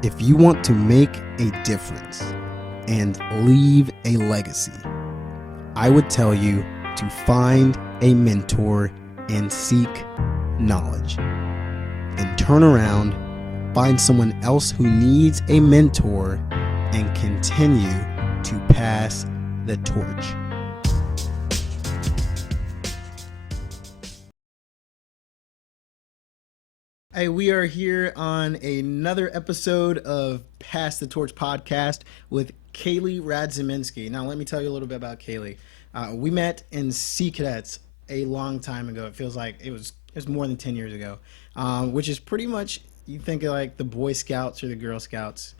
If you want to make a difference and leave a legacy, I would tell you to find a mentor and seek knowledge. Then turn around, find someone else who needs a mentor, and continue to pass the torch. Hey, we are here on another episode of Pass the Torch podcast with Kaylee Radzyminski. Now, let me tell you a little bit about Kaylee. We met in Sea Cadets a long time ago. It feels like it was more than 10 years ago, which is pretty much, you think of like the Boy Scouts or the Girl Scouts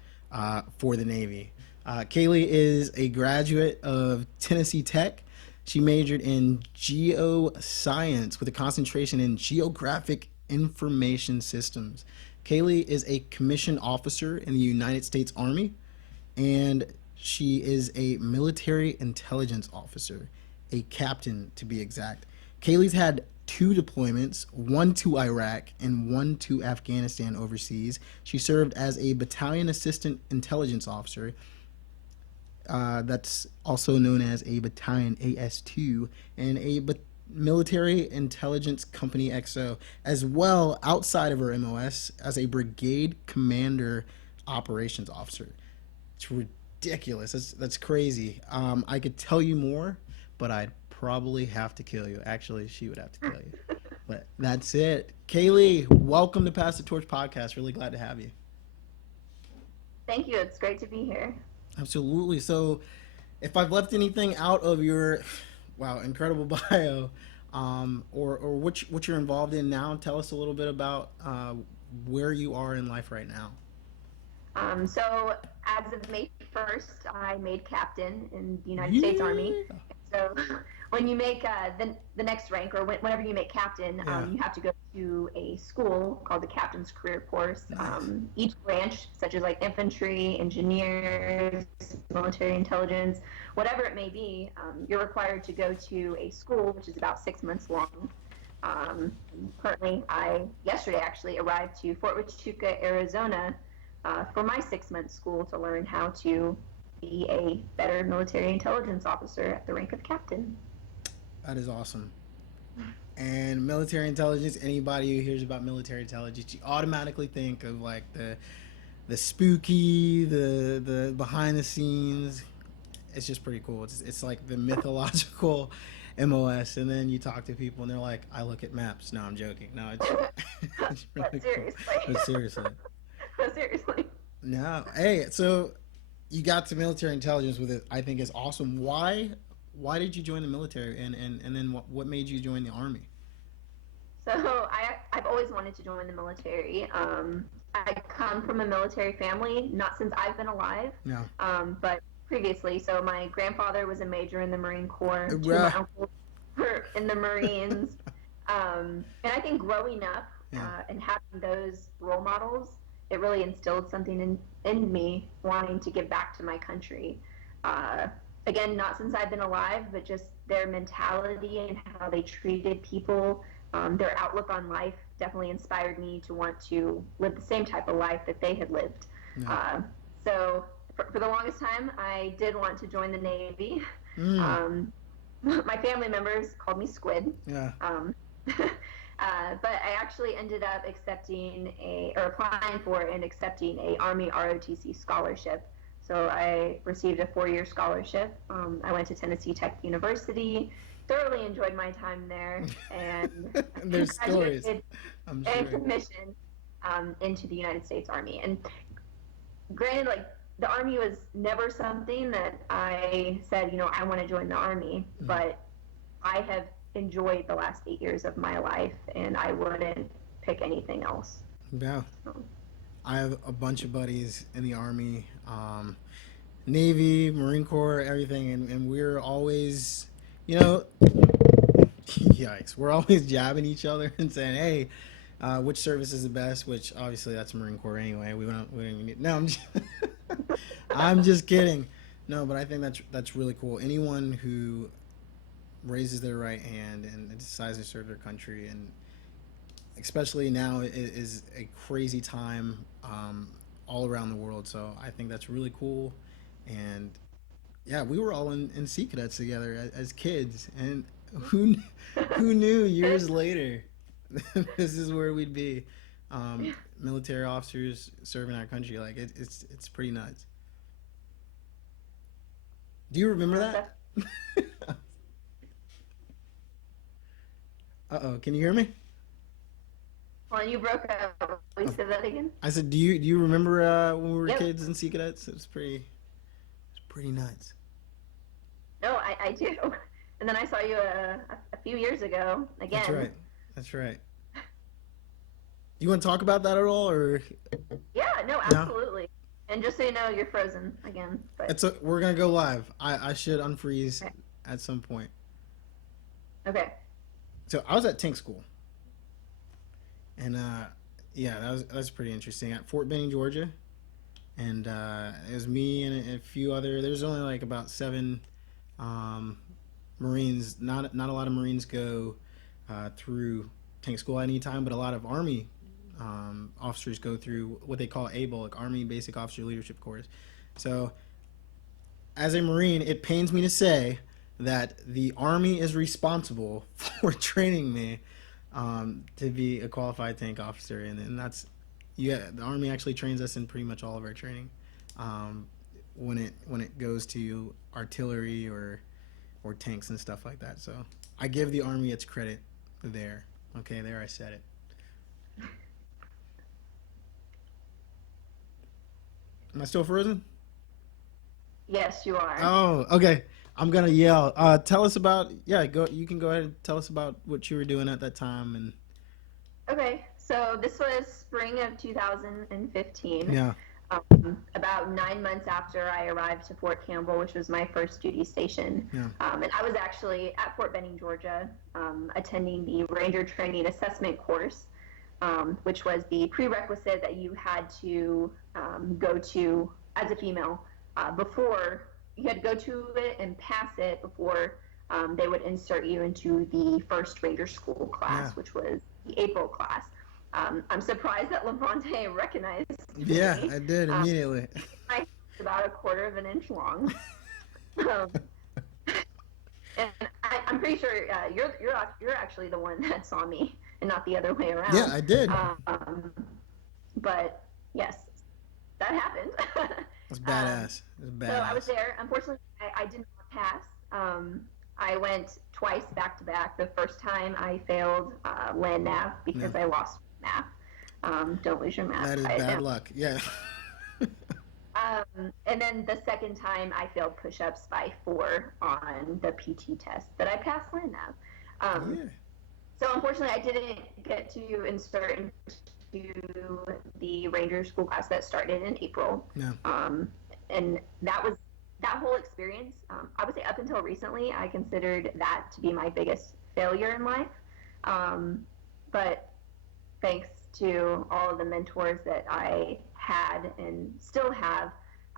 for the Navy. Kaylee is a graduate of Tennessee Tech. She majored in geoscience with a concentration in geographic information systems. Kaylee is a commissioned officer in the United States Army, and she is a military intelligence officer, a captain to be exact. Kaylee's had 2 deployments, one to Iraq and one to Afghanistan overseas. She served as a battalion assistant intelligence officer. That's also known as a battalion AS2 and a military intelligence company XO, as well outside of her MOS as a brigade commander operations officer. It's ridiculous. That's crazy. I could tell you more, but I'd probably have to kill you. Actually, she would have to kill you. But that's it. Kaylee, welcome to Pass the Torch podcast. Really glad to have you. Thank you. It's great to be here. Absolutely. So if I've left anything out of your incredible bio, or what you're involved in now, tell us a little bit about where you are in life right now. So as of May 1st, I made captain in the United States Army. So when you make the next rank, or whenever you make captain, you have to go to a school called the Captain's Career Course. Nice. Each branch, such as like infantry, engineers, military intelligence, whatever it may be, you're required to go to a school which is about 6 months long. Currently, yesterday actually arrived to Fort Huachuca, Arizona, for my 6-month school to learn how to be a better military intelligence officer at the rank of captain. That is awesome. And military intelligence, anybody who hears about military intelligence, you automatically think of like the spooky, the behind the scenes. It's just pretty cool. It's like the mythological MOS, and then you talk to people and they're like, I look at maps. No, I'm joking. No, it's really seriously. Cool. But seriously. Seriously. No. Hey, so you got to military intelligence with it. I think is awesome. Why did you join the military, and then what made you join the Army? So I've always wanted to join the military. I come from a military family, not since I've been alive, No. But previously. So my grandfather was a major in the Marine Corps. 2 of my uncles were in the Marines. And I think growing up and having those role models, it really instilled something in me wanting to give back to my country. Again, not since I've been alive, but just their mentality and how they treated people, their outlook on life definitely inspired me to want to live the same type of life that they had lived. Yeah. So for the longest time, I did want to join the Navy. My family members called me Squid. Yeah. But I actually ended up applying for and accepting a Army ROTC scholarship. So I received a 4-year scholarship. I went to Tennessee Tech University, thoroughly enjoyed my time there, and There's stories. I'm sure. And commissioned into the United States Army. And granted, like, the Army was never something that I said, I want to join the Army, but I have enjoyed the last 8 years of my life, and I wouldn't pick anything else. Yeah. I have a bunch of buddies in the Army, Navy, Marine Corps, everything, and we're always, yikes, we're always jabbing each other and saying, hey, which service is the best, which obviously that's Marine Corps anyway. We don't even need, no, I'm just kidding. No, but I think that's really cool. Anyone who raises their right hand and decides to serve their country, and especially now is a crazy time all around the world. So I think that's really cool. And yeah, we were all in Sea Cadets together as kids, and who who knew years later this is where we'd be, military officers serving our country. Like it's pretty nuts. Do you remember Yeah, that? Uh-oh, can you hear me? well, you broke up. Will you say that again? I said, do you remember when we were Yep. kids in Sea Cadets? It's pretty nuts. No, I do. And then I saw you a few years ago That's again. right. That's right. You want to talk about that at all, or Yeah, no, no? absolutely. And just so you know, you're frozen again. But We're gonna go live. I should unfreeze okay. at some point. Okay. So I was at tank school, and yeah, that was pretty interesting at Fort Benning, Georgia, and it was me and a few other. There's only like about seven um, Marines. Not a lot of Marines go through tank school at any time, but a lot of Army officers go through what they call ABLE, like Army Basic Officer Leadership Course. So as a Marine, it pains me to say that the Army is responsible for training me to be a qualified tank officer, and that's yeah. The Army actually trains us in pretty much all of our training um, when it goes to artillery or tanks and stuff like that. So I give the Army its credit there. Okay, there I said it. Am I still frozen? Yes, you are. Oh, okay. I'm gonna yell. Tell us about yeah. Go. You can go ahead and tell us about what you were doing at that time. And Okay. So this was spring of 2015. yeah, About 9 months after I arrived to Fort Campbell, which was my first duty station. yeah, And I was actually at Fort Benning, Georgia, attending the Ranger Training Assessment course, which was the prerequisite that you had to go to as a female before you had to go to it and pass it before they would insert you into the first Ranger School class, yeah, which was the April class. I'm surprised that Levante recognized yeah. me. I did Um, immediately. my about a quarter of an inch long. um, and I'm pretty sure you're actually the one that saw me, and not the other way Yeah, around. I did. Um, but yes, that happened. It's um, badass. It's so I was badass. there. Unfortunately, I did not pass. I went twice back to back. The first time I failed land nav Yeah, because I lost math. Don't lose your math. that is Write it bad down. luck. Yeah, And then the second time I failed push-ups by 4 on the PT test, but I passed land nav. Um, yeah, so unfortunately, I didn't get to insert into the Ranger School class that started in April. yeah, And that whole experience. I would say up until recently, I considered that to be my biggest failure in life. But thanks to all of the mentors that I had and still have,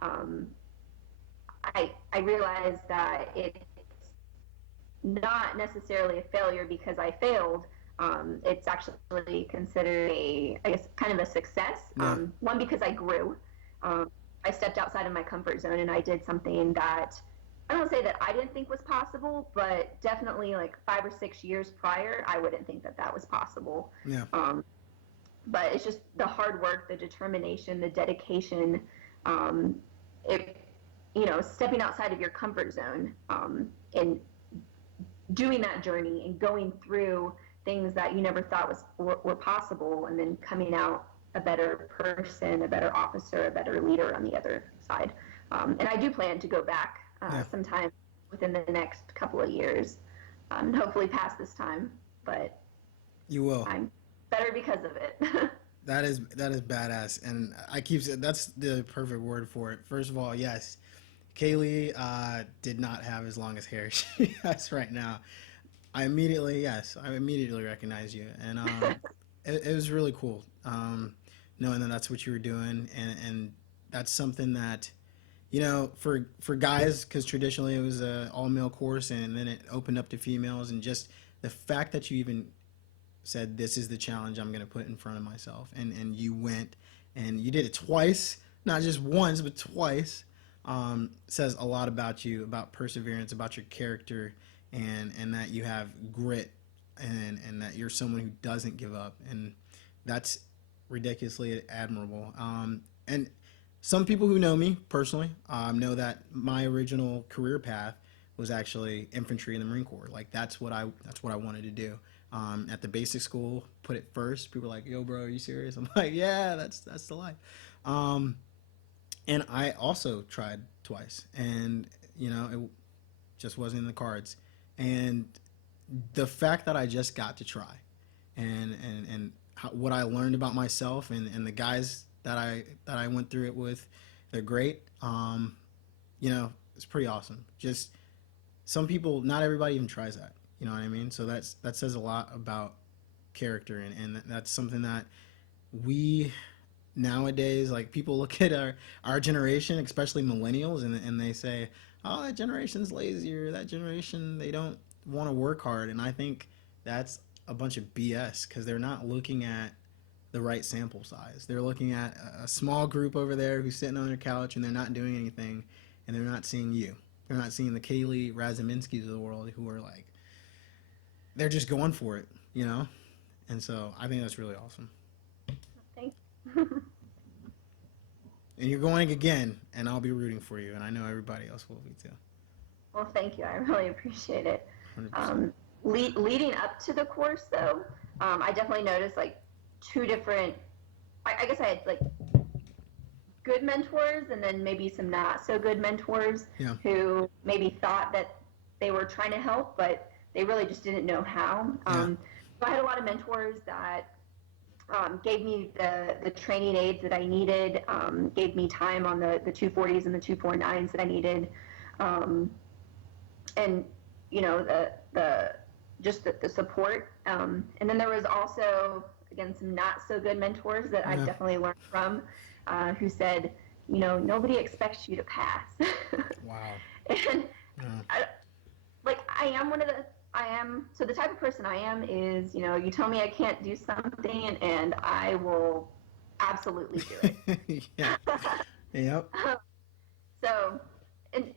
um, I realized that it's not necessarily a failure because I failed. It's actually considered I guess, kind of a success. yeah, One, because I grew. I stepped outside of my comfort zone and I did something that I don't say that I didn't think was possible, but definitely like 5 or 6 years prior, I wouldn't think that that was possible. yeah, But it's just the hard work, the determination, the dedication, um, it, stepping outside of your comfort zone, and doing that journey and going through things that you never thought were possible, and then coming out a better person, a better officer, a better leader on the other side. And I do plan to go back yeah. sometime within the next couple of years, and hopefully pass this time. But You will. I'm better because of it. That is badass, and I keep saying that's the perfect word for it. First of all, yes, Kaylee did not have as long as hair she has right now. I immediately recognized you, and it was really cool knowing that that's what you were doing, and that's something that for guys, because traditionally it was a all male course, and then it opened up to females, and just the fact that you even said this is the challenge I'm going to put in front of myself, and you went and you did it twice, not just once, but twice. Says a lot about you, about perseverance, about your character, and that you have grit, and that you're someone who doesn't give up, and that's ridiculously admirable. And some people who know me personally know that my original career path was actually infantry in the Marine Corps. Like that's what I wanted to do. At the basic school, put it first. People were like, "Yo, bro, are you serious?" I'm like, "Yeah, that's the life." Um, and I also tried twice, and it just wasn't in the cards. And the fact that I just got to try, and what I learned about myself, and the guys that I went through it with, they're great. It's pretty awesome. Just some people, not everybody even tries that. You know what I mean? So that says a lot about character, and that's something that we nowadays, like, people look at our generation, especially millennials, and they say, oh, that generation's lazy, or that generation, they don't want to work hard. And I think that's a bunch of BS, because they're not looking at the right sample size. They're looking at a small group over there who's sitting on their couch and they're not doing anything, and they're not seeing you. They're not seeing the Kaylee Radzyminskis of the world, who are like, they're just going for it. And so I think that's really awesome. Thank you. And you're going again, and I'll be rooting for you, and I know everybody else will be too. Well, thank you. I really appreciate it. 100%. Leading up to the course, though, I definitely noticed like two different. I guess I had like good mentors, and then maybe some not so good mentors, Yeah. who maybe thought that they were trying to help, but they really just didn't know how. So I had a lot of mentors that gave me the training aids that I needed, gave me time on the 240s and the 249s that I needed, and the just the support. And then there was also, again, some not so good mentors that I've definitely learned from, who said, nobody expects you to pass. Wow. And so the type of person I am is, you tell me I can't do something and I will absolutely do it. Yeah. Yep. So, and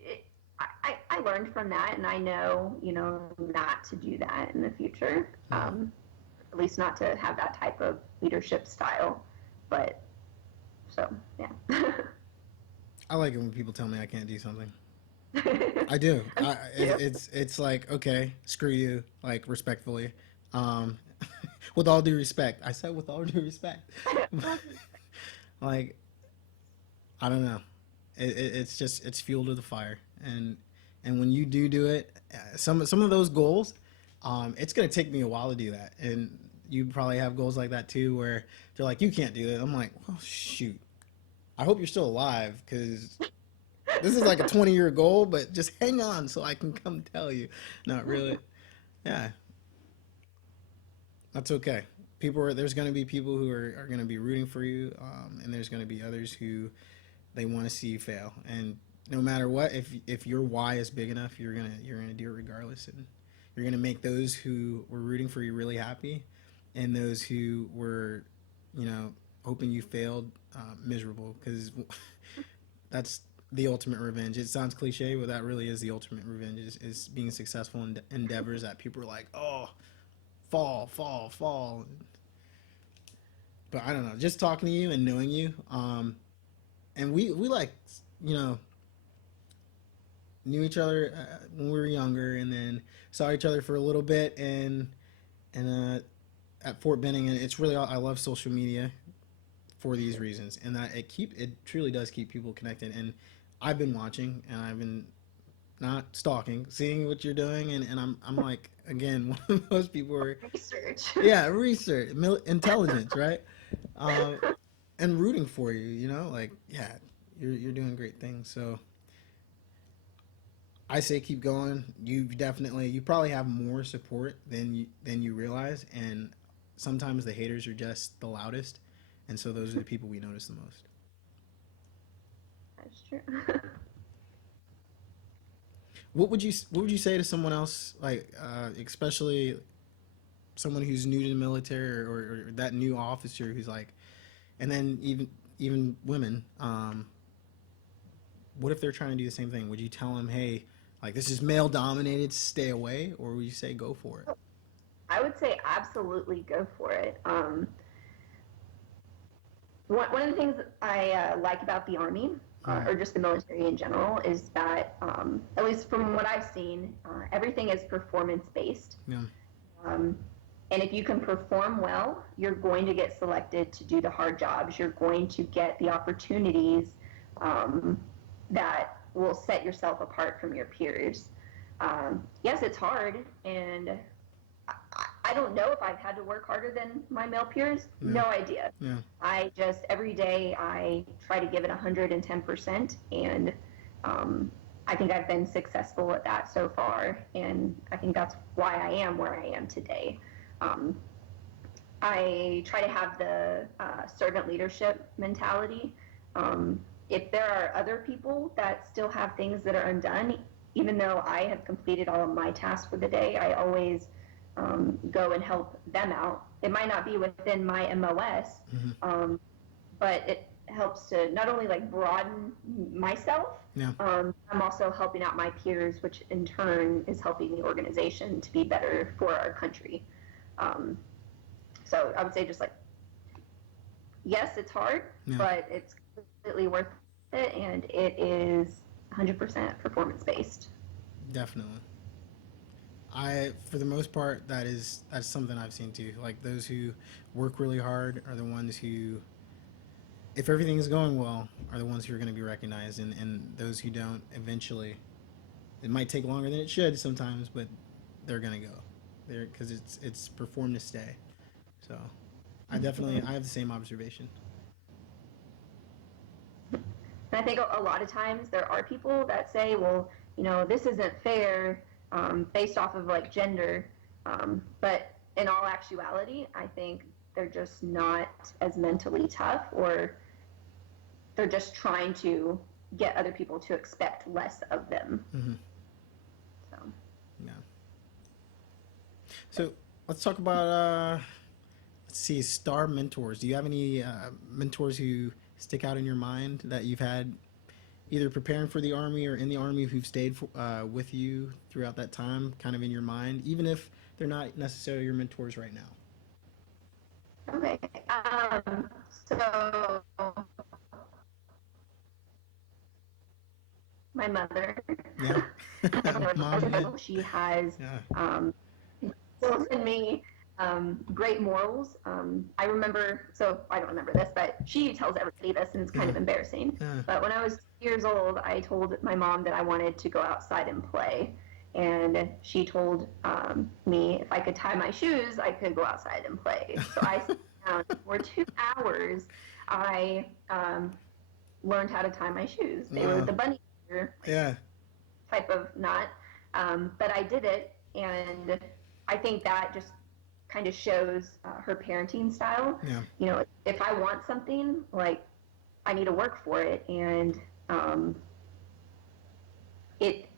I learned from that, and I know, not to do that in the future. At least not to have that type of leadership style. But so, yeah. I like it when people tell me I can't do something. I do. It's like, okay, screw you, like, respectfully. With all due respect. I said with all due respect. Like, I don't know. It's fuel to the fire, and when you do it, some of those goals, it's gonna take me a while to do that, and you probably have goals like that too, where they're like, you can't do it. I'm like, well, shoot. I hope you're still alive, because this is like a 20-year goal, but just hang on so I can come tell you. Not really. Yeah. That's okay. There's going to be people who are going to be rooting for you, and there's going to be others who they want to see you fail. And no matter what, if your why is big enough, you're gonna do it regardless, and you're gonna make those who were rooting for you really happy, and those who were, hoping you failed, miserable, because that's the ultimate revenge. It sounds cliche, but that really is the ultimate revenge, is being successful in endeavors that people are like, oh, fall. But I don't know, just talking to you and knowing you, and we like, knew each other when we were younger, and then saw each other for a little bit, and at Fort Benning, and it's really, I love social media for these reasons, and that it truly does keep people connected. And I've been watching, and I've been not stalking, seeing what you're doing, and I'm like, again, one of those people who are research. Yeah, research, intelligence, right? And rooting for you, like, yeah, you're doing great things. So I say keep going. You probably have more support than you realize, and sometimes the haters are just the loudest, and so those are the people we notice the most. That's true. What would you say to someone else, like, especially someone who's new to the military, or that new officer who's like, and then even women, what if they're trying to do the same thing? Would you tell them, hey, like this is male dominated, stay away, or would you say go for it? I would say absolutely go for it. One of the things I like about the Army, or just the military in general, is that, at least from what I've seen, everything is performance based. Yeah. And if you can perform well, you're going to get selected to do the hard jobs. You're going to get the opportunities that will set yourself apart from your peers. Yes, it's hard, and I don't know if I've had to work harder than my male peers. Yeah. No idea. Yeah. I just, every day, I try to give it 110%, and I think I've been successful at that so far, and I think that's why I am where I am today. I try to have the servant leadership mentality. If there are other people that still have things that are undone, even though I have completed all of my tasks for the day, I always go and help them out. It might not be within my MOS, but it helps to not only like broaden myself, I'm also helping out my peers, which in turn is helping the organization to be better for our country. So I would say just like, yes, it's hard, but it's completely worth it, and it is 100% performance based. Definitely. For the most part, that's something I've seen too. Like those who work really hard are the ones who, if everything is going well, are the ones who are going to be recognized, and those who don't, eventually, it might take longer than it should sometimes, but they're going to go there because it's perform to stay. So, I have the same observation. And I think a lot of times there are people that say, well, this isn't fair. Based off of like gender, but in all actuality, I think they're just not as mentally tough, or they're just trying to get other people to expect less of them. So, yeah. So let's talk about let's see, star mentors. Do you have any mentors who stick out in your mind that you've had, either preparing for the Army or in the Army, who've stayed with you throughout that time, kind of in your mind, even if they're not necessarily your mentors right now? Okay. So my mother, she has instilled in me great morals. I remember, so I don't remember this, but she tells everybody this, and it's kind of embarrassing. But when I was 2 years old, I told my mom that I wanted to go outside and play. And she told me if I could tie my shoes, I could go outside and play. So I sat down for 2 hours. I learned how to tie my shoes. They were the bunny type of knot. But I did it, and I think that just kind of shows her parenting style. If I want something, like, I need to work for it, and it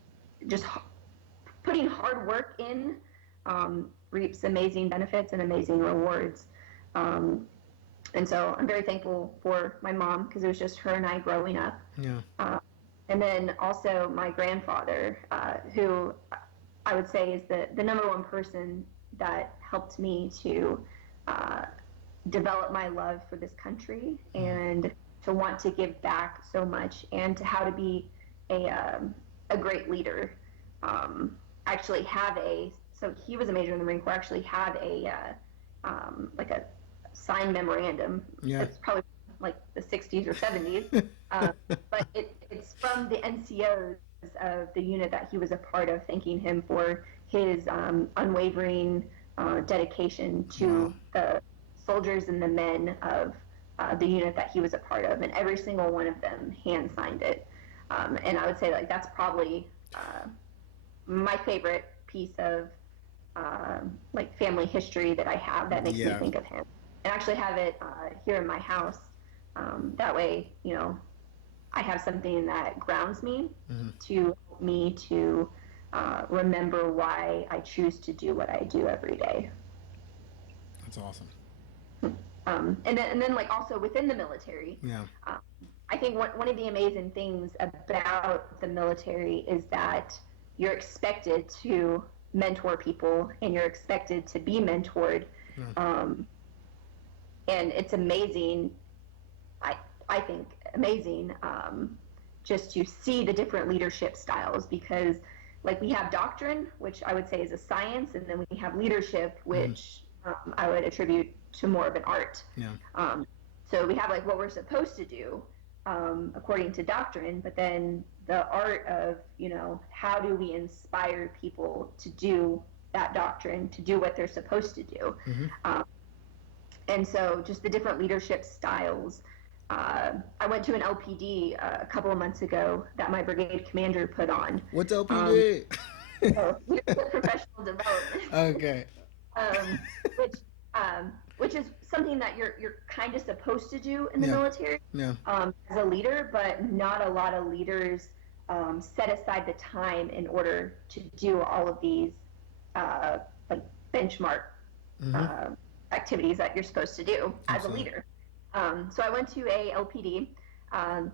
just putting hard work in reaps amazing benefits and amazing rewards. And so I'm very thankful for my mom, because it was just her and I growing up. And then also my grandfather, who I would say is the number one person that helped me to develop my love for this country, and to want to give back so much, and to how to be a great leader. Actually have so he was a major in the Marine Corps, actually have like a signed memorandum. It's probably like the 60s or 70s. But it's from the NCOs of the unit that he was a part of, thanking him for his unwavering dedication to the soldiers and the men of the unit that he was a part of, and every single one of them hand signed it. And I would say, like, that's probably my favorite piece of like family history that I have that makes me think of him, and actually have it here in my house. That way, I have something that grounds me to help me to remember why I choose to do what I do every day. That's awesome. And then like also within the military, Yeah. I think one of the amazing things about the military is that you're expected to mentor people and you're expected to be mentored. Yeah. And it's amazing, I, I think, amazing just to see the different leadership styles because, like, we have doctrine, which I would say is a science, and then we have leadership, which I would attribute to more of an art. Yeah. So we have, like, what we're supposed to do according to doctrine, but then the art of, how do we inspire people to do that doctrine, to do what they're supposed to do. And so just the different leadership styles. I went to an LPD a couple of months ago that my brigade commander put on. What's LPD? Leadership Professional Development. Okay. Which is something that you're kind of supposed to do in the military as a leader, but not a lot of leaders set aside the time in order to do all of these like benchmark activities that you're supposed to do as a leader. So I went to a LPD, and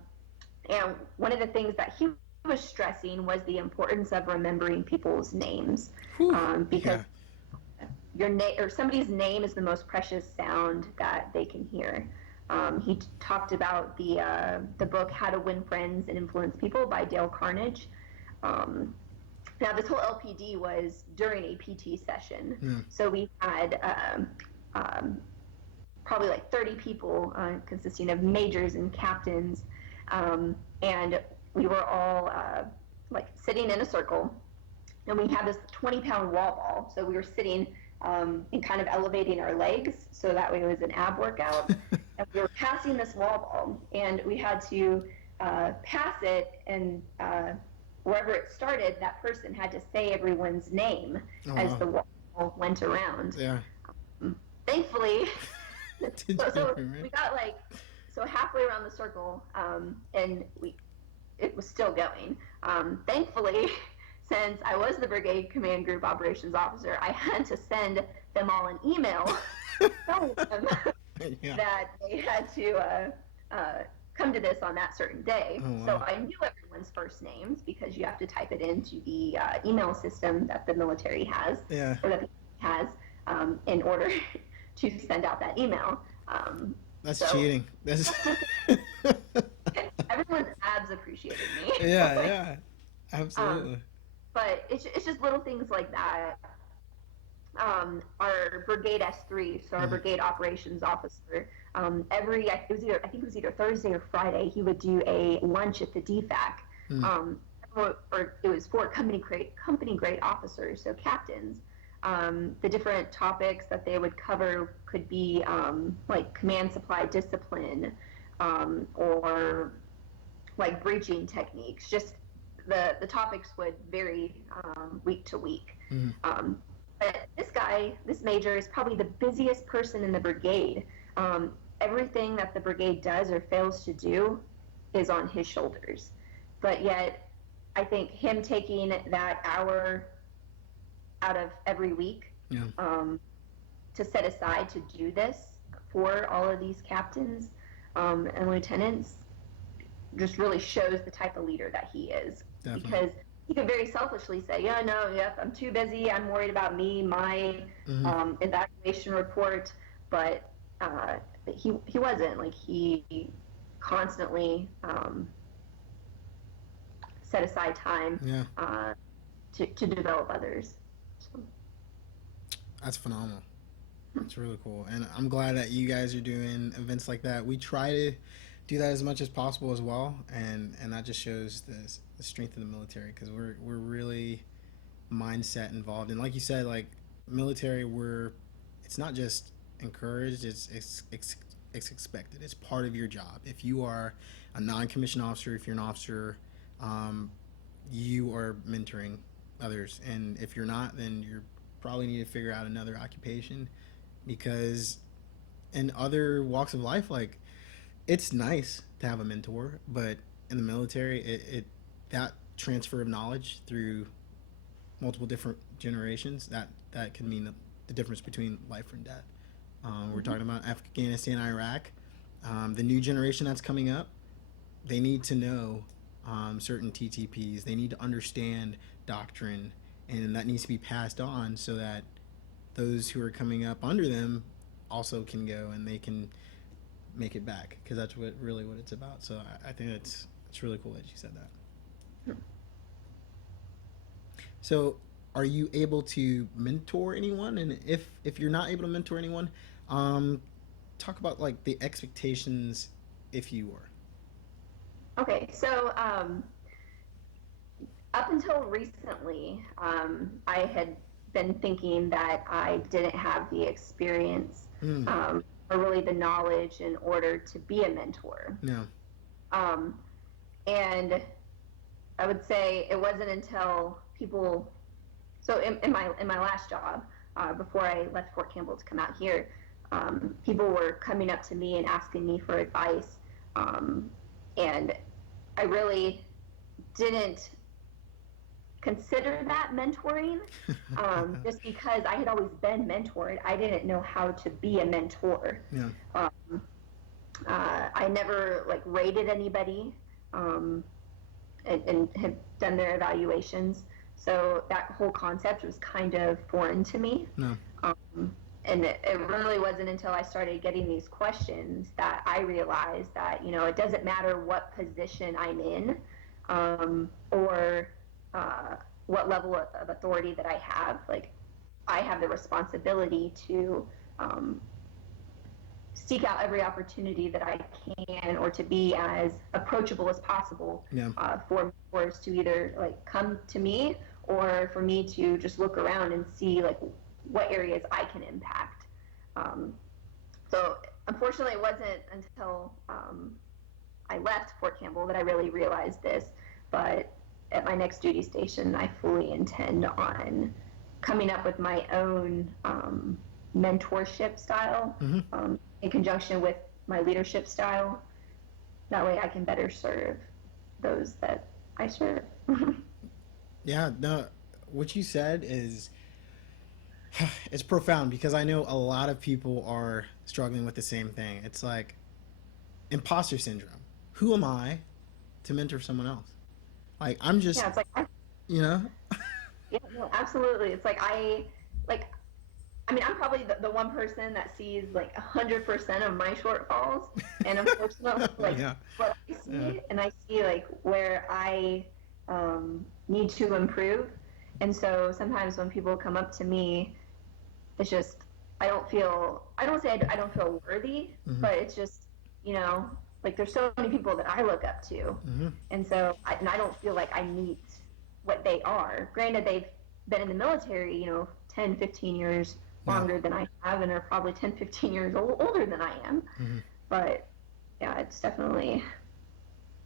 one of the things that he was stressing was the importance of remembering people's names, because your name or somebody's name is the most precious sound that they can hear. He talked about the book How to Win Friends and Influence People by Dale Carnegie. Now, this whole LPD was during a PT session, so we had probably like 30 people consisting of majors and captains, and we were all like sitting in a circle, and we had this 20-pound wall ball, so we were sitting and kind of elevating our legs, so that way it was an ab workout, and we were passing this wall ball, and we had to pass it, and wherever it started, that person had to say everyone's name as the wall went around. Thankfully, so we got halfway around the circle, and it was still going. Thankfully, since I was the Brigade Command Group Operations Officer, I had to send them all an email telling them that they had to come to this on that certain day. So I knew everyone's first names because you have to type it into the email system that the military has, or that the has, in order to send out that email. That's cheating. Everyone's abs appreciated me. Yeah, absolutely. But it's just little things like that. Our Brigade S3, so our Brigade Operations Officer, I think it was either Thursday or Friday, he would do a lunch at the DFAC, or it was for company grade officers, so captains. The different topics that they would cover could be like command supply discipline, or like breaching techniques. Just the topics would vary week to week. But this major is probably the busiest person in the brigade. Everything that the brigade does or fails to do is on his shoulders. But yet, I think him taking that hour out of every week to set aside to do this for all of these captains and lieutenants just really shows the type of leader that he is. Definitely. Because he could very selfishly say, I'm too busy, I'm worried about me, my evacuation report, but he wasn't. Like, he constantly set aside time to develop others. So. That's phenomenal. That's really cool. And I'm glad that you guys are doing events like that. We try to do that as much as possible as well, and that just shows the strength of the military, because we're really mindset involved. And like you said, like military, it's not just encouraged, it's expected. It's part of your job. If you are a non-commissioned officer, if you're an officer, you are mentoring others, and if you're not, then you probably need to figure out another occupation, because in other walks of life, like, it's nice to have a mentor, but in the military, that transfer of knowledge through multiple different generations, that can mean the difference between life and death. We're talking about Afghanistan, Iraq. The new generation that's coming up, they need to know certain TTPs. They need to understand doctrine, and that needs to be passed on so that those who are coming up under them also can go and they can make it back, because that's what it's about. So I think it's really cool that you said that. So are you able to mentor anyone? And if you're not able to mentor anyone, talk about like the expectations if you were. Okay, so up until recently, I had been thinking that I didn't have the experience or really the knowledge in order to be a mentor. No. And I would say it wasn't until people, so in my last job, before I left Fort Campbell to come out here, people were coming up to me and asking me for advice, and I really didn't consider that mentoring, just because I had always been mentored. I didn't know how to be a mentor. Yeah. I never like rated anybody, and had done their evaluations. So that whole concept was kind of foreign to me. No. And it really wasn't until I started getting these questions that I realized that, it doesn't matter what position I'm in, or what level of authority that I have. Like, I have the responsibility to seek out every opportunity that I can, or to be as approachable as possible. Yeah. For mentors to either like come to me, or for me to just look around and see like what areas I can impact. So unfortunately, it wasn't until I left Fort Campbell that I really realized this. But at my next duty station, I fully intend on coming up with my own mentorship style, in conjunction with my leadership style. That way I can better serve those that I serve. Yeah, no, what you said is it's profound, because I know a lot of people are struggling with the same thing. It's like imposter syndrome. Who am I to mentor someone else? Like, I'm just, Yeah, it's like, you know? yeah, no, absolutely. It's like I'm probably the one person that sees like 100% of my shortfalls, and unfortunately, like Yeah. what I see, and I see like where I need to improve. And so sometimes when people come up to me, it's just I don't say I don't feel worthy, but it's just, like there's so many people that I look up to, and so I don't feel like I meet what they are. Granted, they've been in the military, 10, 15 years longer than I have, and are probably 10, 15 years older than I am. But yeah, it's definitely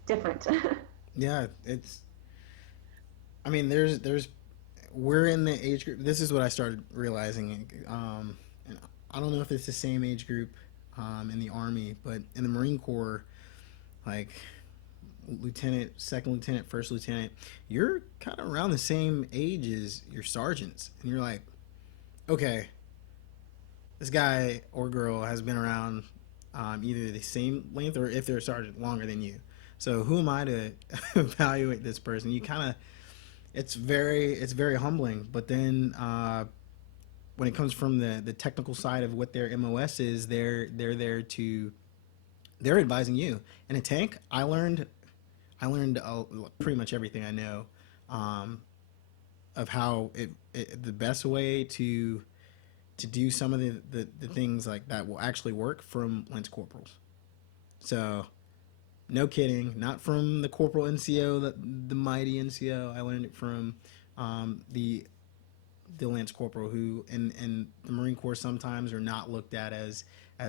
different. Yeah, there's we're in the age group. This is what I started realizing, and I don't know if it's the same age group in the Army, but in the Marine Corps, like lieutenant, second lieutenant, first lieutenant, you're kind of around the same age as your sergeants, and you're like, okay, this guy or girl has been around either the same length, or if they're a sergeant, longer than you. So who am I to evaluate this person? You kind of, it's very humbling. But then when it comes from the technical side of what their MOS is, they're there to, they're advising you. In a tank, I learned pretty much everything I know of how the best way to do some of the things like that will actually work from Lance Corporals. So, no kidding, not from the Corporal NCO, the mighty NCO. I learned it from the Lance Corporal, who in the Marine Corps sometimes are not looked at as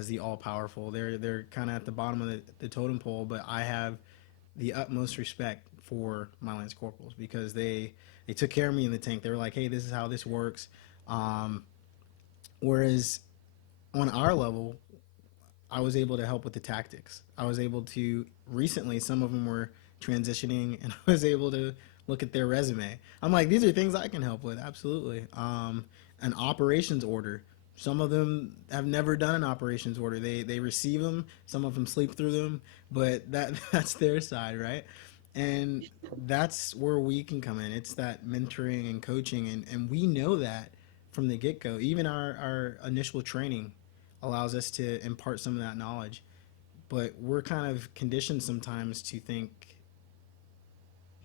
the all powerful. They're kind of at the bottom of the totem pole, but I have the utmost respect for my Lance Corporals, because they took care of me in the tank. They were like, hey, this is how this works. Whereas on our level, I was able to help with the tactics. I was able to, recently, some of them were transitioning, and I was able to look at their resume. I'm like, these are things I can help with, absolutely. An operations order, Some of them have never done an operations order. They receive them. Some of them sleep through them, but that's their side, right? And that's where we can come in. It's that mentoring and coaching, and we know that from the get go. Even our initial training allows us to impart some of that knowledge, but we're kind of conditioned sometimes to think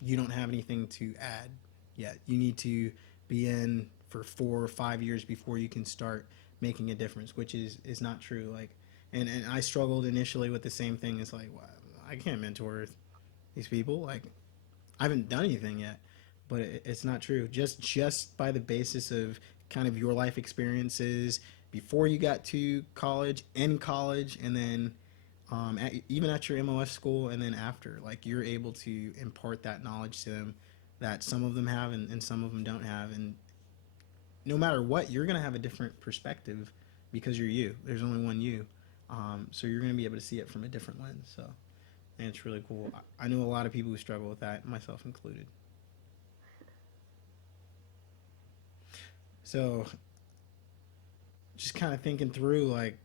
you don't have anything to add yet. You need to be in for 4 or 5 years before you can start making a difference, which is not true. Like, and I struggled initially with the same thing. It's like, well, I can't mentor these people. Like, I haven't done anything yet, but it's not true. Just by the basis of kind of your life experiences before you got to college, in college, and then even at your MOS school, and then after, like, you're able to impart that knowledge to them that some of them have and some of them don't have. And no matter what, you're going to have a different perspective because you're you. There's only one you. So you're going to be able to see it from a different lens. So, and it's really cool. I know a lot of people who struggle with that, myself included. So, just kind of thinking through, like,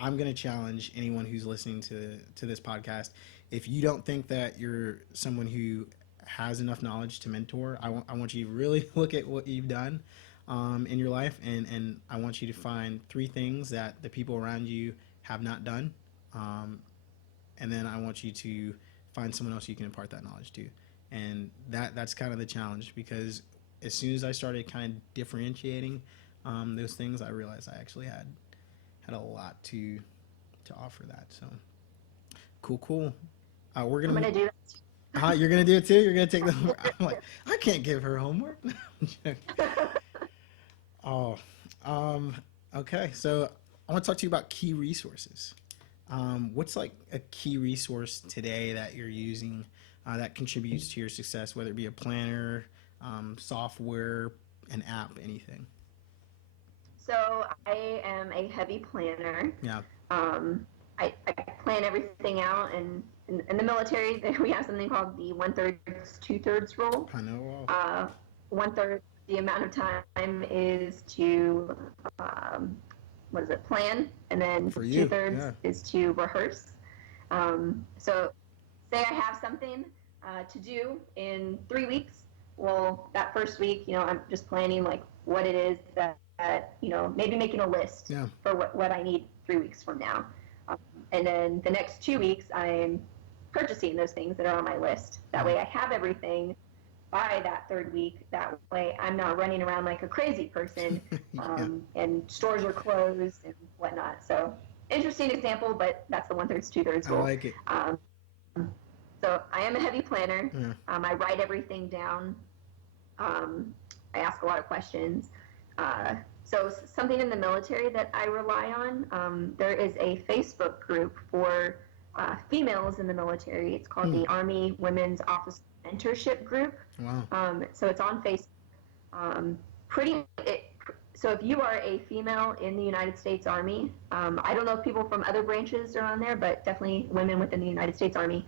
I'm going to challenge anyone who's listening to this podcast. If you don't think that you're someone who has enough knowledge to mentor, I want you to really look at what you've done in your life, and I want you to find 3 things that the people around you have not done, and then I want you to find someone else you can impart that knowledge to. And that's kind of the challenge, because as soon as I started kind of differentiating those things, I realized I actually had a lot to offer that. So cool. We're gonna. I'm gonna do that. You're gonna do it too. You're gonna take the homework. I'm like, I can't give her homework. Oh, okay. So I want to talk to you about key resources. What's like a key resource today that you're using that contributes to your success, whether it be a planner, software, an app, anything? So I am a heavy planner. Yeah. I plan everything out, and in the military, we have something called the 1/3, 2/3 rule. I know. 1/3, the amount of time is to plan, and then 2/3 is to rehearse. So say I have something to do in 3 weeks. Well, that first week, I'm just planning like what it is that maybe making a list for what I need 3 weeks from now. And then the next 2 weeks, I'm purchasing those things that are on my list. That way I have everything by that 3rd week. That way I'm not running around like a crazy person and stores are closed and whatnot. So interesting example, but that's the 1/3, 2/3 rule. I like it. So I am a heavy planner. I write everything down. I ask a lot of questions. So something in the military that I rely on, there is a Facebook group for females in the military. It's called the Army Women's Officer Mentorship Group. Wow. So it's on Facebook. So if you are a female in the United States Army, I don't know if people from other branches are on there, but definitely women within the United States Army,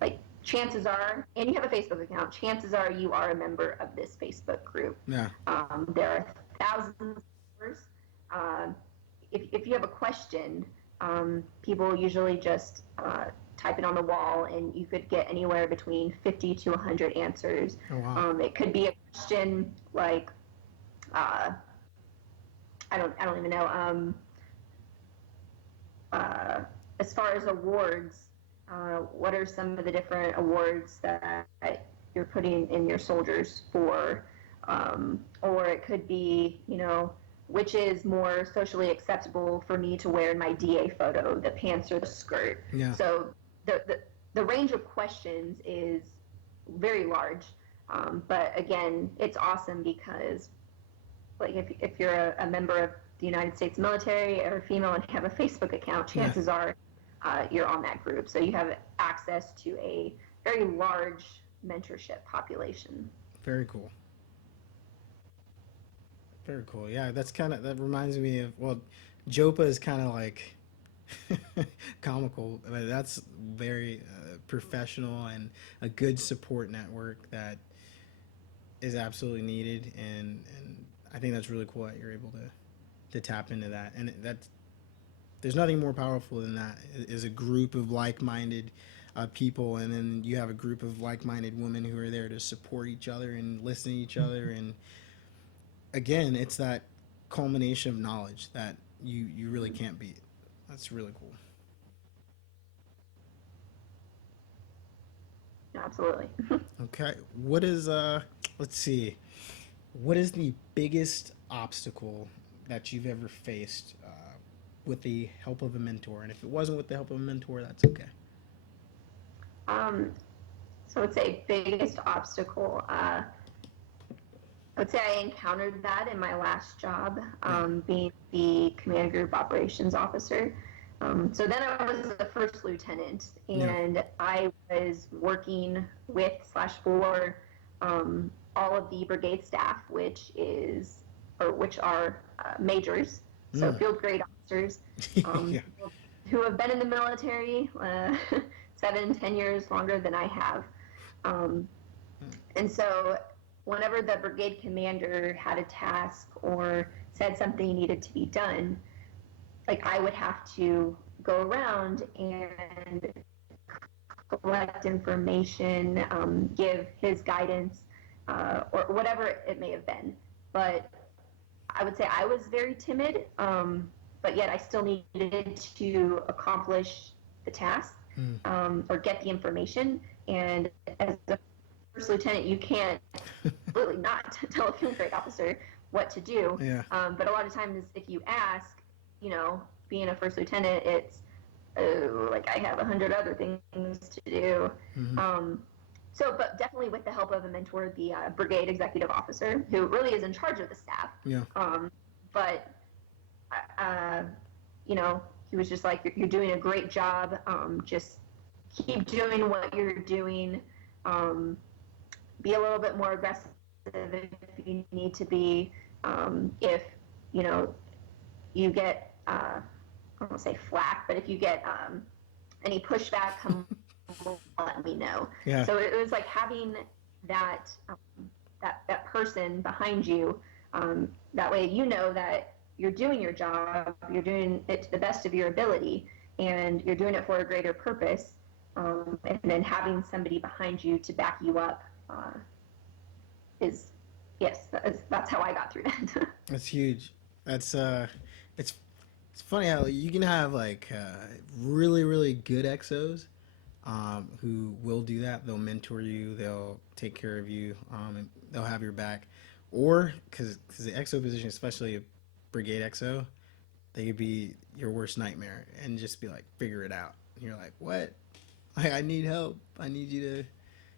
like chances are, and you have a Facebook account, chances are you are a member of this Facebook group. Yeah. There are thousands of members. If you have a question, people usually just type it on the wall, and you could get anywhere between 50 to 100 answers. Oh, wow. It could be a question like, I don't even know. As far as awards, what are some of the different awards that you're putting in your soldiers for? Or it could be, which is more socially acceptable for me to wear in my DA photo, the pants or the skirt. Yeah. So the range of questions is very large. But again, it's awesome because, like, if you're a member of the United States military or a female and have a Facebook account, chances are you're on that group. So you have access to a very large mentorship population. Very cool. Very cool. Yeah, that reminds me of, well, JOPA is kind of like comical, but that's very professional and a good support network that is absolutely needed, and I think that's really cool that you're able to tap into that, and that's there's nothing more powerful than that. Is a group of like-minded people, and then you have a group of like-minded women who are there to support each other and listen to each other. And again, it's that culmination of knowledge that you really can't beat. That's really cool. Absolutely. Okay, what is let's see, what is the biggest obstacle that you've ever faced with the help of a mentor? And if it wasn't with the help of a mentor, that's okay. um, so I would say biggest obstacle. I would say I encountered that in my last job, Yeah. being the Command Group Operations Officer. So then I was a first lieutenant, Yeah. and I was working with slash for all of the brigade staff, which are majors, so Mm. field grade officers, um, Yeah. who have been in the military 7, 10 years longer than I have. Um, and so whenever the brigade commander had a task or said something needed to be done, like I would have to go around and collect information, give his guidance, or whatever it may have been. But I would say I was very timid, but yet I still needed to accomplish the task, Mm. or get the information. And as a first lieutenant, you can't really not tell a field grade officer what to do. Yeah. But a lot of times, if you ask, being a first lieutenant, it's like I have 100 other things to do. Mm-hmm. But definitely with the help of a mentor, the brigade executive officer, who really is in charge of the staff. Yeah. But uh, you know, he was just like, "You're doing a great job. Just keep doing what you're doing. Um, be a little bit more aggressive if you need to be. If you know you get, I won't say flack, but if you get any pushback, come let me know." Yeah. So it was like having that that person behind you. That way, you know that you're doing your job, you're doing it to the best of your ability, and you're doing it for a greater purpose. And then having somebody behind you to back you up is, yes, that's how I got through that. That's huge. That's it's it's funny how you can have like really really good XOs who will do that. They'll mentor you. They'll take care of you. And they'll have your back. Or because the XO position, especially a brigade XO, they could be your worst nightmare and just be like, figure it out. And you're like, what? I need help. I need you to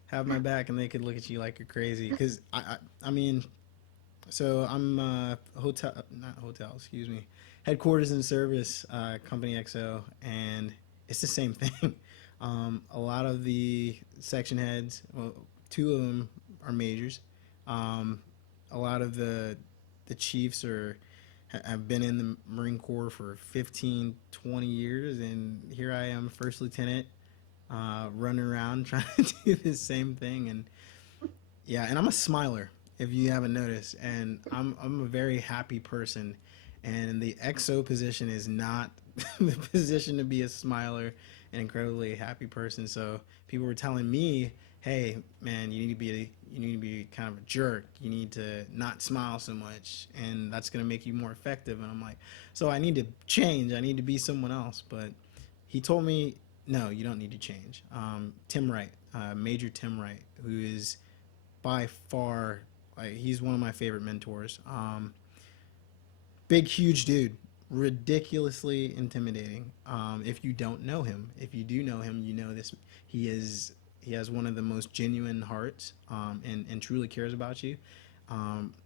have my back. And they could look at you like you're crazy. Because I mean, so I'm hotel, not hotel, excuse me, headquarters and service company XO, and it's the same thing. A lot of the section heads, well, two of them are majors. A lot of the chiefs have been in the Marine Corps for 15, 20 years, and here I am, first lieutenant, running around trying to do the same thing. And yeah, and I'm a smiler if you haven't noticed, and I'm a very happy person, and the XO position is not the position to be a smiler and incredibly happy person. So people were telling me, "Hey, man, you need to be kind of a jerk. You need to not smile so much, and that's gonna make you more effective." And I'm like, "So I need to change. I need to be someone else." But he told me, "No, you don't need to change." Tim Wright, Major Tim Wright, who is by far, like, he's one of my favorite mentors. Big, huge dude, ridiculously intimidating. If you don't know him, if you do know him, you know this. He is he has one of the most genuine hearts, and truly cares about you.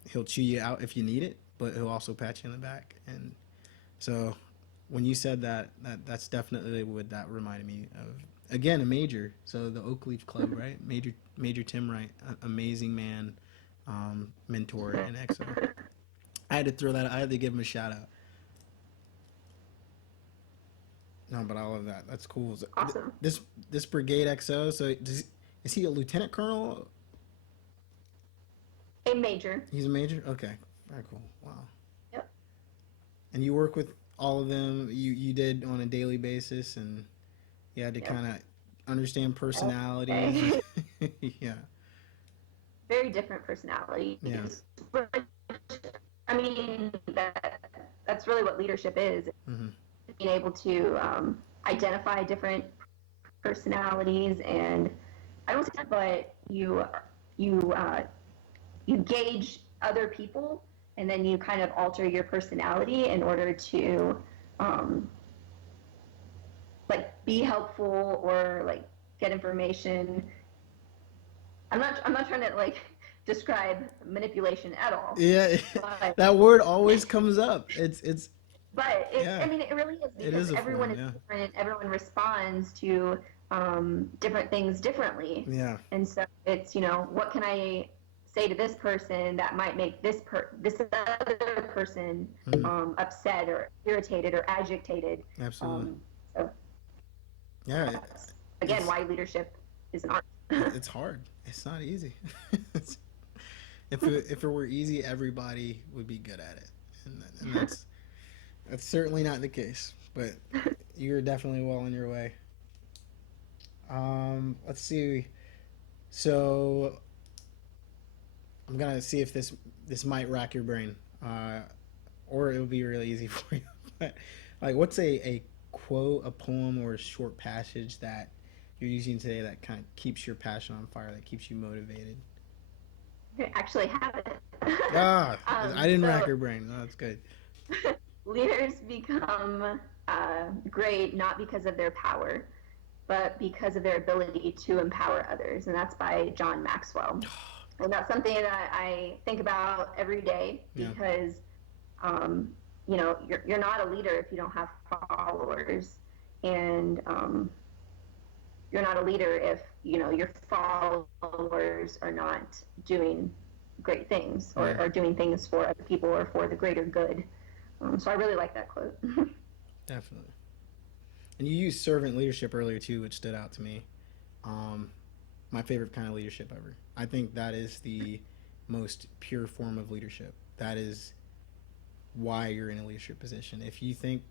He'll chew you out if you need it, but he'll also pat you in the back. And so when you said that, that's definitely what that reminded me of. Again, a major. So the Oak Leaf Club, right? Major Tim Wright, amazing man, mentor and XO. I had to throw that. I had to give him a shout out. No, but I love that. That's cool. So, Awesome. this brigade XO. So is he a lieutenant colonel? A major. He's a major. Okay, very cool. Wow. Yep. And you work with all of them. You did on a daily basis, and you had to Yep. kind of understand personalities. Okay. Yeah, Very different personalities. yeah, I mean, that's really what leadership is, hmm being able to identify different personalities, and I don't say that, but you you gauge other people, and then you kind of alter your personality in order to um, like be helpful or like get information. I'm not trying to like describe manipulation at all, yeah. but That word always comes up. It's I yeah. mean, it really is, It because is a everyone form. is Yeah, different and everyone responds to different things differently. yeah, And so it's, what can I say to this person that might make this other person hmm upset or irritated or agitated. absolutely. Um, so Yeah, that's again it's why leadership is an art. it's hard. It's not easy. If it were easy, everybody would be good at it, and that's certainly not the case. But you're definitely well on your way. Let's see. So I'm gonna see if this might rack your brain, or it'll be really easy for you. But like, what's a quote, a poem, or a short passage that you're using today that kind of keeps your passion on fire, that keeps you motivated? I actually have it. Ah, I didn't rack So your brain. No, that's good. leaders become great not because of their power, but because of their ability to empower others. And that's by John Maxwell. And that's something that I think about every day, Yeah, because, um, you're not a leader if you don't have followers. And you're not a leader if, your followers are not doing great things, yeah, or doing things for other people or for the greater good. So I really like that quote. definitely. And you used servant leadership earlier too, which stood out to me. Um, my favorite kind of leadership ever. I think that is the most pure form of leadership. That is why you're in a leadership position. If you think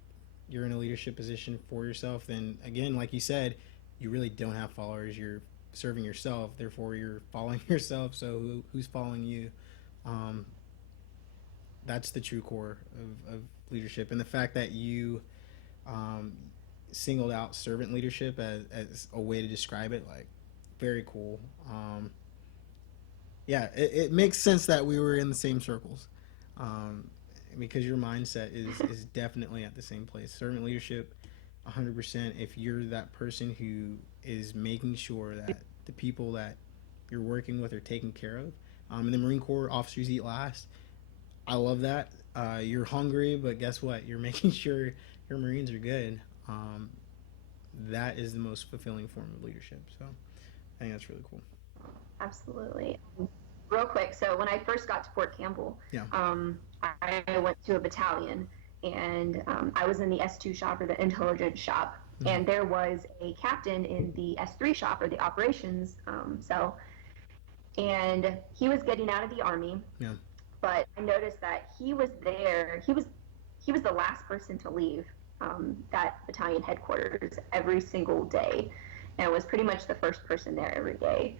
you're in a leadership position for yourself, then again, like you said, you really don't have followers. You're serving yourself, therefore you're following yourself. So who's following you? Um, that's the true core of leadership, and the fact that you um, singled out servant leadership as a way to describe it, like very cool. Yeah, it makes sense that we were in the same circles, um, because your mindset is definitely at the same place. Servant leadership, 100%. If you're that person who is making sure that the people that you're working with are taken care of, in the Marine Corps, officers eat last. I love that. You're hungry, but guess what? You're making sure your Marines are good. Um, that is the most fulfilling form of leadership. So I think that's really cool. Absolutely. Real quick, so when I first got to Fort Campbell, Yeah. I went to a battalion, and I was in the S2 shop, or the intelligence shop, Mm-hmm. and there was a captain in the S3 shop, or the operations cell, and he was getting out of the Army, Yeah. but I noticed that he was there. He was the last person to leave that battalion headquarters every single day, and was pretty much the first person there every day.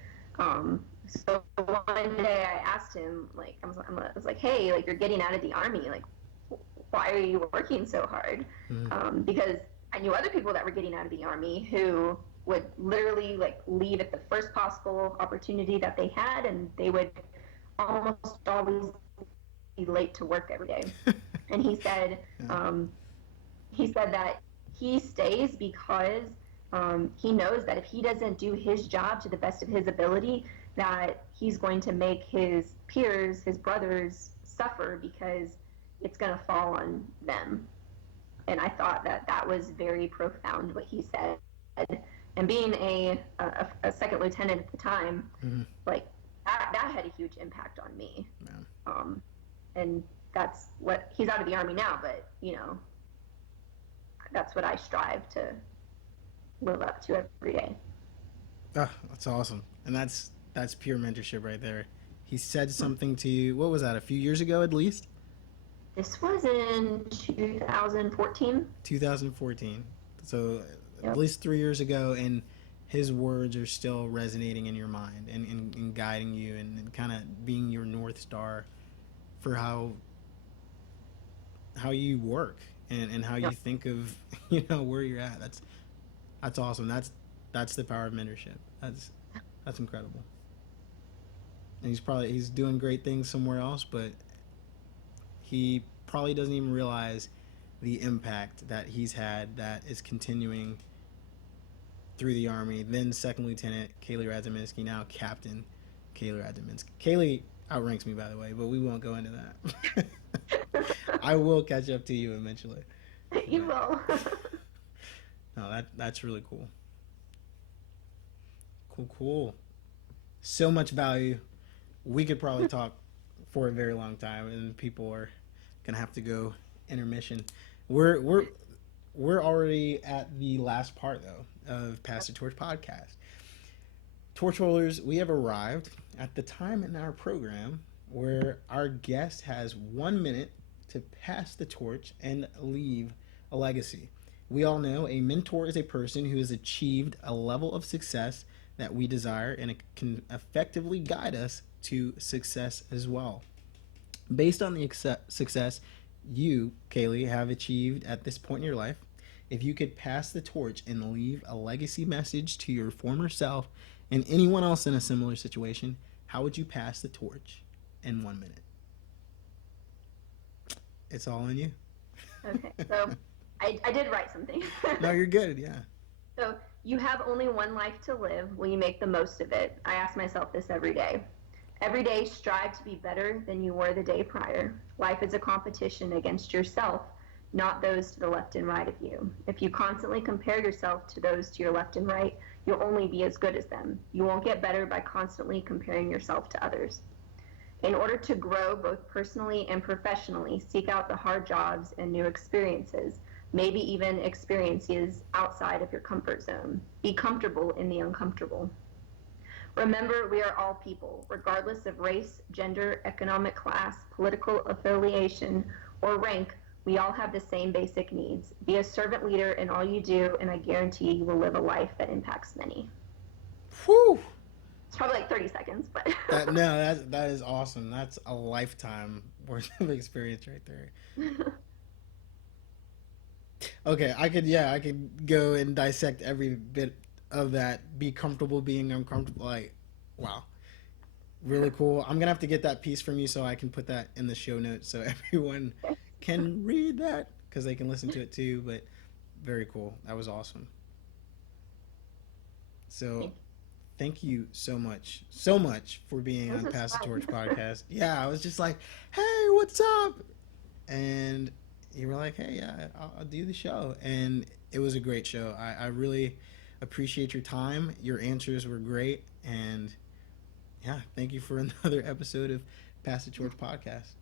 So one day I asked him, like, I was like, hey, like, you're getting out of the Army, like, why are you working so hard? Mm-hmm. Because I knew other people that were getting out of the Army who would literally like leave at the first possible opportunity that they had, and they would almost always be late to work every day. And Yeah. he said that he stays because he knows that if he doesn't do his job to the best of his ability, that he's going to make his peers, his brothers, suffer, because it's going to fall on them. And I thought that that was very profound what he said. And being a second lieutenant at the time, Mm-hmm. like that had a huge impact on me. Yeah. And that's what he's out of the Army now, but that's what I strive to live up to every day. Oh, that's awesome, and that's pure mentorship right there. He said something to you. What was that? A few years ago, at least. This was in 2014. 2014. So Yep. at least 3 years ago, and his words are still resonating in your mind and guiding you and kind of being your North Star for how you work and how you Yep. think of where you're at. That's awesome. That's the power of mentorship. That's incredible. And he's doing great things somewhere else, but he probably doesn't even realize the impact that he's had that is continuing through the Army. Then Second Lieutenant Kaylee Radzyminski, now Captain Kaylee Radzyminski. Kaylee outranks me, by the way, but we won't go into that. I will catch up to you eventually. You will. No, that's really cool. Cool. So much value. We could probably talk for a very long time, and people are gonna have to go intermission. We're already at the last part though of Pass the Torch podcast. Torch holders, we have arrived at the time in our program where our guest has 1 minute to pass the torch and leave a legacy. We all know a mentor is a person who has achieved a level of success that we desire and it can effectively guide us to success as well. Based on the success you, Kaylee, have achieved at this point in your life, if you could pass the torch and leave a legacy message to your former self and anyone else in a similar situation, how would you pass the torch in 1 minute? It's all on you. Okay, so I did write something. No, you're good, yeah. So, you have only one life to live. Will you make the most of it? I ask myself this every day. Every day, strive to be better than you were the day prior. Life is a competition against yourself, not those to the left and right of you. If you constantly compare yourself to those to your left and right, you'll only be as good as them. You won't get better by constantly comparing yourself to others. In order to grow both personally and professionally, seek out the hard jobs and new experiences, maybe even experiences outside of your comfort zone. Be comfortable in the uncomfortable. Remember, we are all people, regardless of race, gender, economic class, political affiliation, or rank. We all have the same basic needs. Be a servant leader in all you do, and I guarantee you will live a life that impacts many. Whew. It's probably like 30 seconds, but that is awesome. That's a lifetime worth of experience right there. Okay, I could go and dissect every bit of that. Be comfortable being uncomfortable. Like, wow, really cool. I'm gonna have to get that piece from you so I can put that in the show notes so everyone can read that because they can listen to it too. But very cool. That was awesome. So, thank you so much for being on Pass the Torch podcast. Yeah, I was just like, hey, what's up? And you were like, hey, yeah, I'll do the show. And it was a great show. I really appreciate your time. Your answers were great. And yeah, thank you for another episode of Pass the Torch podcast.